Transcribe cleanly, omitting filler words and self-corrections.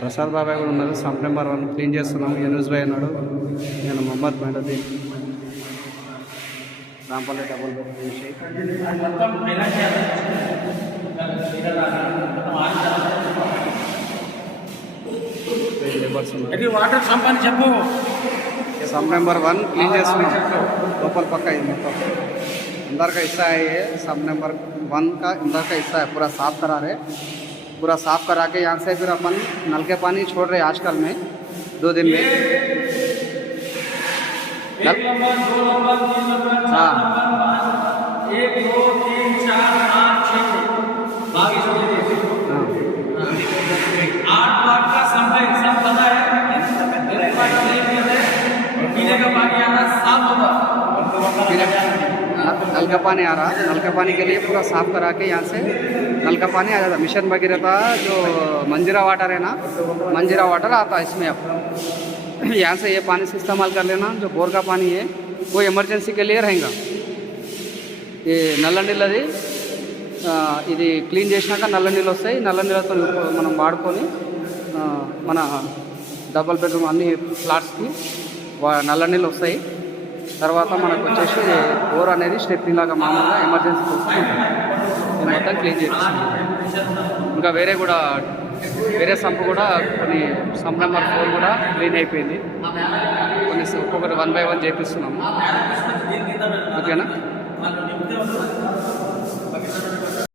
ప్రసాద్ బాబాయ్ కూడా ఉన్నారు. సంప్ నెంబర్ 1 క్లీన్ చేస్తున్నాము. యూనుస్ భాయ్ అన్నాడు. నేను మొహమ్మద్ మెహదీన్ రాంపల్లి డబుల్ బెడ్ చేసి వాటర్ సంప్ అని చెప్పు. संप नंबर 1 क्लीन लोपल पक्का मतलब अंदर का हिस्सा है ये. संप नंबर 1 का अंदर का हिस्सा है, पूरा साफ करा रहे. पूरा साफ करा के यहाँ से फिर अपन नल के पानी छोड़ रहे आजकल में 2 दिन में. हाँ 1 2 3 4 5 6 बाकी 8 बार का संप है. सब पता है. पीने का पानी आना साफ होगा. नल का पानी आ रहा. नल का पानी के लिए पूरा साफ करा के यहाँ से नल का पानी आ जाता. मिशन भगीरथा जो मंजीरा वाटर है ना, मंजीरा वाटर आता है इसमें. अब यहाँ से ये पानी से इस्तेमाल कर लेना. जो बोर का पानी है वो इमरजेंसी के लिए रहेगा. ये నల్ల నీళ్ళది ఇది క్లీన్ చేసినాక నల్ల నీళ్ళు వస్తాయి. నల్ల నీళ్ళతో మనం వాడుకొని మన డబల్ బెడ్రూమ్ అన్ని ఫ్లాట్స్కి నల్ల నీళ్ళు వస్తాయి. తర్వాత మనకు వచ్చేసి బోర్ అనేది స్టెప్నీ లాగా మామూలుగా ఎమర్జెన్సీ కోసం ఉంటుంది. మొత్తం క్లీన్ చేపిస్తున్నాం. ఇంకా వేరే సంప్ కూడా కొన్ని సంప్ నెంబర్ 4 కూడా క్లీన్ అయిపోయింది. కొన్ని ఒక్కొక్కటి 1 by 1 చేపిస్తున్నాము. ఓకేనా.